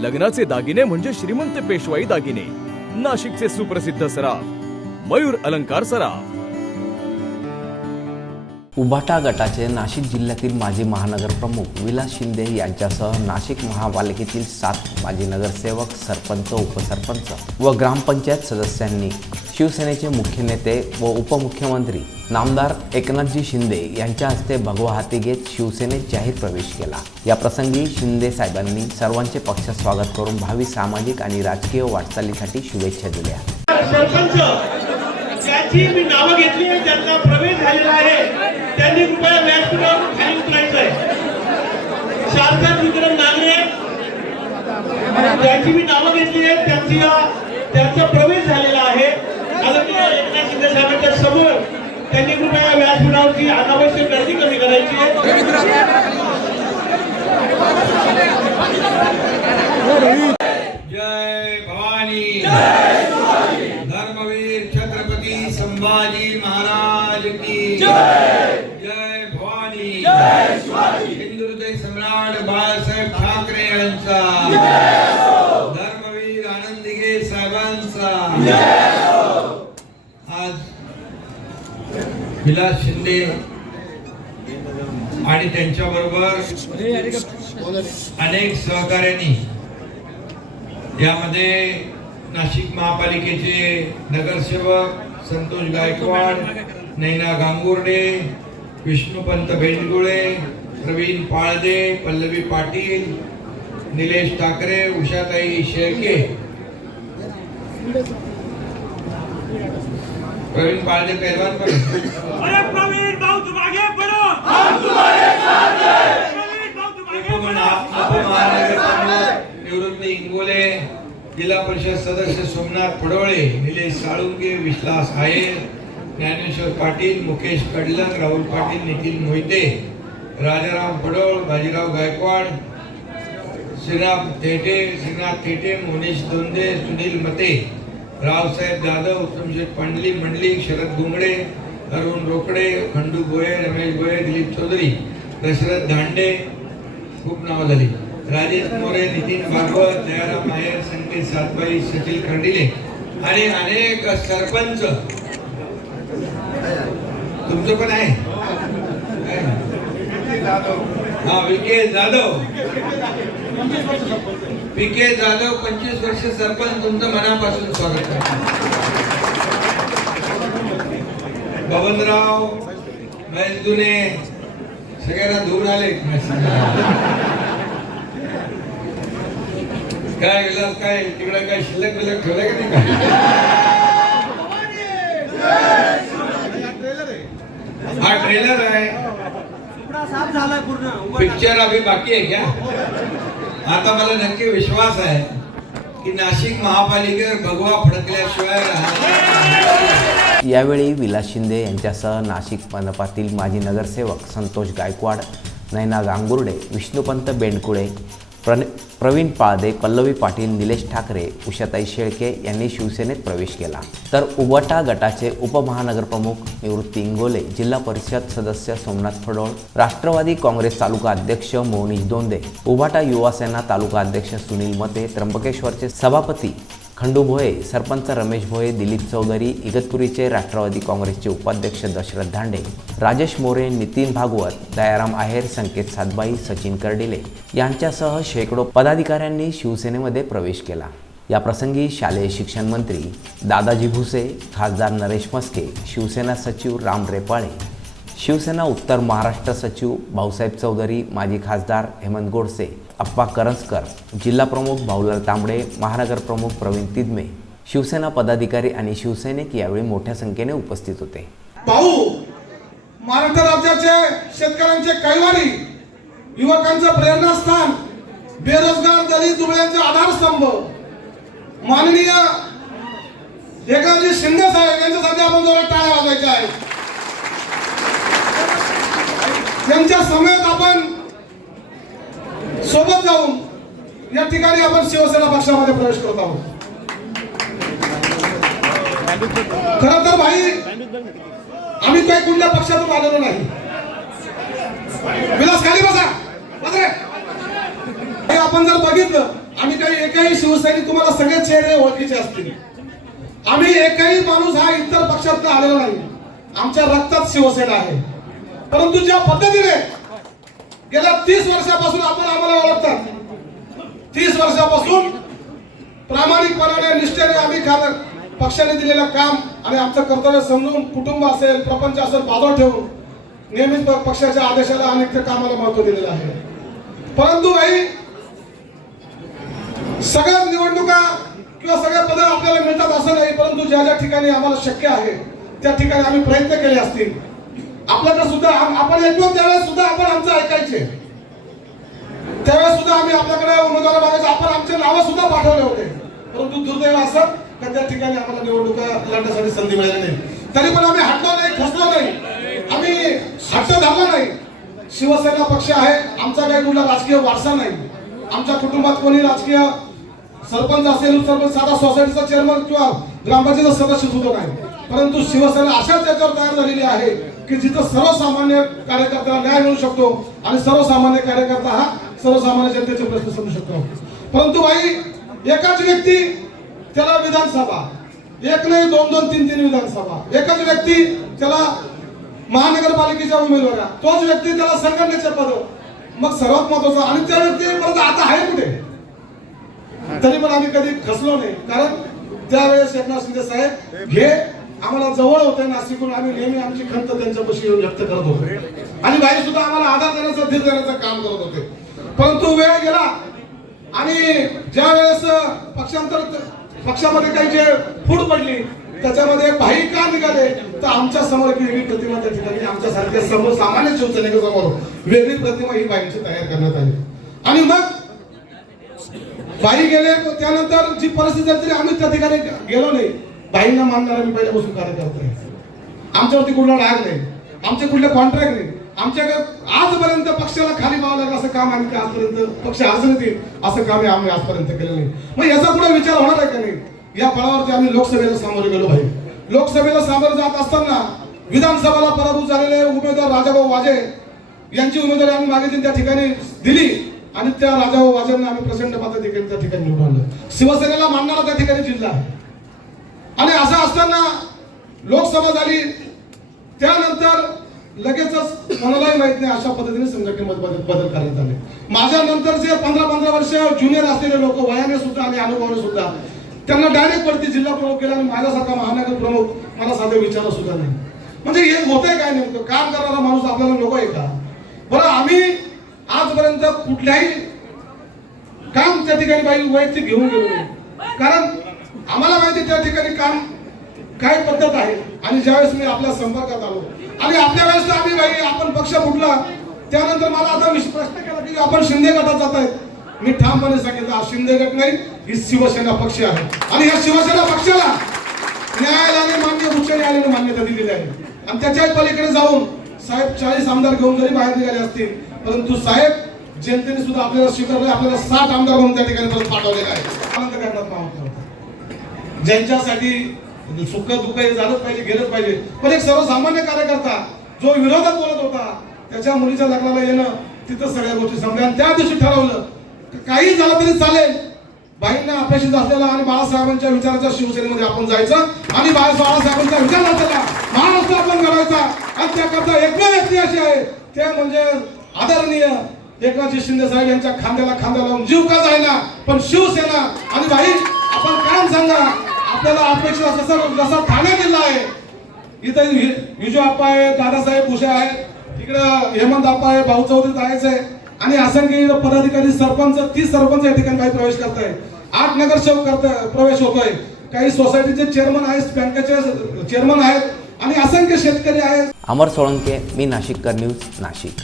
लग्नाचे दागिने म्हणजे श्रीमंत पेशवाई दागिने, नाशिकचे सुप्रसिद्ध सराफ मयूर अलंकार सराफ। उभाटा गटाचे नाशिक जिल्ह्यातील माजी महानगर प्रमुख विलास शिंदे यांच्यासह नाशिक महापालिकेतील 7 माजी नगरसेवक, सरपंच, उपसरपंच व ग्रामपंचायत सदस्यांनी शिवसेनेचे मुख्य नेते व उपमुख्यमंत्री नामदार एकनाथजी शिंदे यांच्या हस्ते भगवा हाती घेत शिवसेनेत जाहीर प्रवेश केला। या प्रसंगी शिंदे साहेबांनी सर्वांचे पक्ष स्वागत करून भावी सामाजिक आणि राजकीय वाटचालीसाठी शुभेच्छा दिल्या। ज्याची मी नावं घेतली आहे, ज्यांचा प्रवेश झालेला आहे, त्यांनी कृपया व्यासपीठावर खाली उतरायचं आहे। शारदा विक्रम नागरे, ज्याची मी नावं घेतली आहे, त्यांचा प्रवेश झालेला आहे, आदरणीय एकनाथ शिंदे साहेबांच्या समोर त्यांनी कृपया व्यासपीठावरची अनावश्यक गर्दी कमी करायची आहे। जय भवानी, धर्मवीर छत्रपती संभाजी महाराज की जय। जय भवानी, हिंदू हृदय सम्राट बाळासाहेब ठाकरे यांचा, धर्मवीर आनंद दिघे साहेबांचा। आज विलास शिंदे आणि त्यांच्याबरोबर अनेक सहकार्यांनी यामध्ये नाशिक महापालिकेचे नगरसेवक संतोष गायकवाड, नैना गांगुर्डे, विष्णुपंत बेंडगुळे, प्रवीण पाळदे, पल्लवी पाटील, निलेश ठाकरे, उषाताई शेळके, प्रवीण पाळदे पहलवान पण। अरे प्रवीण भाऊ तुम आगे बढ़ो, हम तुम्हारे साथ हैं। प्रवीण भाऊ तुम आगे बढ़ो। उपमहानगर प्रमुख निवृत्ती इंगोले, जिल्हा परिषद सदस्य सोमनाथ पडोळे, निलेश साळुंगे, विश्वास आयर, ज्ञानेश्वर पाटील, मुकेश कडलक, राहुल पाटील, निखिल मोहिते, राजाराम पडोळ, बाजीराव गायकवाड, श्रीनाथ थेटे, मोनीश दोंदे, सुनील मते, रावसाहेब जाधव, उत्तमशेठ पांडली मंडलिक, शरद गुंगडे, अरुण रोकडे, खंडू गोये, रमेश गोये, दिलीप चौधरी, दशरथ धांडे, खूप नाव झाली, राजेश मोरे, नितीन भागवत, दयाराम आयर, संकेत सातबाई, सचिल खंडिले आणि अनेक सरपंच। तुमचं पण आहे विके जाधव, 25 वर्ष सरपंच, तुमचं मनापासून स्वागत करतो। बबनराव महेश दुने, सगळ्यांना दूर आले काय विलास, काय तिकडे काय शिल्लक बिलक ठेवलंय का नाही? हा ट्रेलर आहे, पिक्चर अभी बाकी आहे क्या? आता मला नक्की विश्वास आहे की नाशिक महापालिकेवर भगवा फडकल्याशिवाय राहणार। यावेळी विलास शिंदे यांच्यासह नाशिक मनपातील माजी नगरसेवक संतोष गायकवाड, नैना गांगुर्डे, विष्णुपंत बेंडकुळे, प्रवीण पाळदे, पल्लवी पाटील, निलेश ठाकरे, उषाताई शेळके यांनी शिवसेनेत प्रवेश केला। तर उभाटा गटाचे उपमहानगर प्रमुख निवृत्ती इंगोले, जिल्हा परिषद सदस्य सोमनाथ पडोळ, राष्ट्रवादी काँग्रेस तालुका अध्यक्ष मोनीश दोंदे, उभाटा युवा सेना तालुका अध्यक्ष सुनील मते, त्र्यंबकेश्वरचे सभापती खंडू भोये, सरपंच रमेश भोये, दिलीप चौधरी, इगतपुरीचे राष्ट्रवादी काँग्रेसचे उपाध्यक्ष दशरथ धांडे, राजेश मोरे, नितीन भागवत, दयाराम आहेर, संकेत सातबाई, सचिन कर्डिले यांच्यासह शेकडो पदाधिकाऱ्यांनी शिवसेनेमध्ये प्रवेश केला। या प्रसंगी शालेय शिक्षण मंत्री दादाजी भुसे, खासदार नरेश मस्के, शिवसेना सचिव राम रेपाळे, शिवसेना उत्तर महाराष्ट्र सचिव भाऊसाहेब चौधरी, माजी खासदार हेमंत गोडसे, अप्पा करंजकर, जिल्हा प्रमुख भाऊलाल तांबडे, महानगर प्रमुख प्रवीण तिदमे, शिवसेना पदाधिकारी आणि शिवसैनिक यावेळी मोठ्या संख्येने उपस्थित होते। भाऊ, महाराष्ट्र राज्याचे शेतकऱ्यांचे कैवारी, युवकांचं प्रेरणास्थान, बेरोजगार दलित दुबळ्यांचे आधारस्तंभ माननीय एकनाथजी शिंदे साहेब यांच्यासाठी आपण जोरात टाळ्या वाजवायच्या आहेत। त्यांच्या समेत आपण सोबत जाऊन या ठिकाणी आपण शिवसेना पक्षामध्ये प्रवेश करत आहोत। खरं तर भाई, आम्ही काही कुठल्या पक्षातून आलेलो नाही। विलास खाली बसा, बस रे। आपण जर बघितलं आम्ही काही एकही शिवसैनिक तुम्हाला सगळे चेहरे ओळखीचे असतील. आम्ही एकही माणूस हा इतर पक्षात आलेला नाही. आमच्या रक्तात शिवसेना आहे. परंतु ज्या पद्धतीने गेल्या 30 वर्षापासून आपण आम्हाला ओळखतात, 30 वर्षापासून प्रामाणिकपणाने निष्ठेने आम्ही पक्षाने दिलेलं काम आणि आमचं कर्तव्य समजून कुटुंब असेल, प्रपंच असेल बाजूला ठेवून नेहमीच पक्षाच्या आदेशाला आणि त्या कामाला महत्व दिलेलं आहे. परंतु काही सगळ्या निवडणुका किंवा सगळ्या पदं आपल्याला मिळतात असं नाही. परंतु ज्या ज्या ठिकाणी आम्हाला शक्य आहे त्या ठिकाणी आम्ही प्रयत्न केले असतील. आपल्याकडे सुद्धा आपण एकवेळ त्यावेळेस सुद्धा आपण आमचं ऐकायचे, त्यावेळेस सुद्धा आम्ही आपल्याकडे उमेदवार मागायचे, आपण आमचे नावं सुद्धा पाठवले होते. परंतु दुर्दैव असं का त्या ठिकाणी आम्हाला निवडणुका लढण्यासाठी संधी मिळाली नाही. तरी पण आम्ही हटलो नाही, खचलो नाही, आम्ही हट्ट धरला नाही. शिवसेना पक्ष आहे, आमचा काही कुठला राजकीय वारसा नाही. आमच्या कुटुंबात कोणी राजकीय सरपंच असेल, सरपंच साधा सोसायटीचा चेअरमन किंवा ग्रामपंचायतीचा सदस्य सुद्धा नाही. परंतु शिवसेना अशाच याच्यावर तयार झालेली आहे की जिथं सर्वसामान्य कार्यकर्त्याला न्याय मिळू शकतो आणि सर्वसामान्य कार्यकर्ता हा सर्वसामान्य जनतेचे प्रश्न समजू शकतो. परंतु भाई एकाच व्यक्ती त्याला विधानसभा, एक नाही 2-2, 3-3 विधानसभा, एकच व्यक्ती त्याला महानगरपालिकेच्या उमेदवार, तोच व्यक्ती त्याला संघटनेचे पद. मग सर्वात महत्वाचं आणि त्या व्यक्ती परत आता आहे कुठे? तरी पण आम्ही कधी खचलो नाही. कारण त्यावेळेस एकनाथ शिंदे साहेब हे आम्हाला जवळ होते नाशिकहून. आम्ही नेहमी आमची खंत त्यांच्यापाशी व्यक्त करत होतो आणि भाई सुद्धा आम्हाला आधार देण्याचं, धीर देण्याचं काम करत होते. परंतु वेळ गेला आणि ज्या वेळेस पक्षामध्ये काही जे फूट पडली त्याच्यामध्ये भाई का निघाले तर आमच्या समोर एक वेगळी प्रतिमा त्या ठिकाणी आमच्यासारख्या सर्वसामान्य शिवसैनिकांसमोर वेगळी प्रतिमा ही बाईंची तयार करण्यात आली. आणि मग बाई गेले, त्यानंतर जी परिस्थिती झाली तरी आम्ही त्या ठिकाणी गेलो नाही. बाईंना मानणारा मी पहिल्यापासून कार्यकर्ता आहे. आमच्यावरती कुठला राग नाही, आमचे कुठले कॉन्ट्रॅक्ट नाही. आमच्याकडे आजपर्यंत पक्षाला खाली पाहावं लागलं असं काम आम्ही आजपर्यंत पक्ष अडचणीत येईल असं काम आम्ही आजपर्यंत केलं नाही. मग याचा पुढे विचार होणार आहे का नाही? या बळावरती आम्ही लोकसभेला सामोरे गेलो. भाई लोकसभेला सामोरे जात असताना विधानसभेला पराभूत झालेले उमेदवार राजाभाऊ वाजे यांची उमेदवारी आम्ही मागे त्या ठिकाणी दिली आणि त्या राजाभाऊ वाजेंना आम्ही प्रचंड मताधिक्याने त्या ठिकाणी निवडून आणलं. शिवसेनेला मानणारा त्या ठिकाणी जिल्हा आहे. आणि असं असताना लोकसभा झाली, त्यानंतर लगेचच मलाही माहित नाही अशा पद्धतीने संघटनेमध्ये बदल करण्यात आले. माझ्या नंतर जे 15-15 वर्ष ज्युनियर असलेले लोक वयाने सुद्धा आणि अनुभवाने सुद्धा त्यांना डायरेक्ट वरती जिल्हा प्रमुख केला आणि माझ्यासारखा महानगर प्रमुख मला साधे विचार सुद्धा नाही. म्हणजे हे होतंय काय नेमकं? काम करणारा माणूस आपल्याला नको आहे का? बरं आम्ही आजपर्यंत कुठल्याही काम त्या ठिकाणी बाई वैयक्तिक घेऊन गेलो नाही. कारण आम्हाला माहिती त्या ठिकाणी काम काय पद्धत आहे. आणि ज्यावेळेस मी आपल्या संपर्कात आलो आणि आपल्या वेळेस आम्ही बाई आपण पक्ष फुटला त्यानंतर मला आता प्रश्न केला की आपण शिंदे गटात जात आहेत. मी ठामपणे सांगितलं हा शिंदे गट नाही, ही शिवसेना पक्ष आहे. आणि या शिवसेना पक्षाला न्यायालयाने उच्च न्यायालयाने मान्यता दिलेली आहे. आणि त्याच्या पलीकडे जाऊन साहेब 40 आमदार घेऊन जरी बाहेर निघाले असतील परंतु साहेब जनतेने सुद्धा आपल्याला स्वीकारले, आपल्याला 60 आमदार म्हणून त्या ठिकाणी परत पाठवलेला आहे. आनंद करण्यात मावत ज्यांच्यासाठी सुख दुःख हे झालंच पाहिजे, गेलंच पाहिजे. पण एक सर्वसामान्य कार्यकर्ता जो विरोधात बोलत होता त्याच्या मुलीच्या लग्नाला येणं तिथं सगळ्या गोष्टी संपल्या. आणि त्या दिवशी ठरवलं काही झालं तरी चालेल, बाईंना अपेक्षित असलेला आणि बाळासाहेबांच्या विचाराच्या शिवसेनेमध्ये आपण जायचं आणि बाळासाहेबांचा विचार असलेला महाराष्ट्र आपण घडवायचा. आणि त्याकरता एकमेव व्यक्ती अशी आहे ते म्हणजे आदरणीय एकनाथजी शिंदे साहेब यांच्या खांद्याला खांदा लावून जीव का जायना पण शिवसेना. आणि भाई आपण काम सांगा आपल्याला अपेक्षित असं जसा ठाणे जिल्हा आहे इथं विजू आप्पा आहे, दादासाहेब भुसे आहेत, तिकडं हेमंत आप्पा आहे, भाऊ चौधरी आहेच आहे आणि असंख्य पदाधिकारी सरपंच 30 सरपंच या ठिकाणी काही प्रवेश करताय, 8 नगरसेवक प्रवेश होतोय, काही सोसायटीचे चेअरमन आहेत, बँकेचे चेअरमन आहेत आणि असंख्य शेतकरी आहेत. अमर सोळंके, मी नाशिककर न्यूज, नाशिक.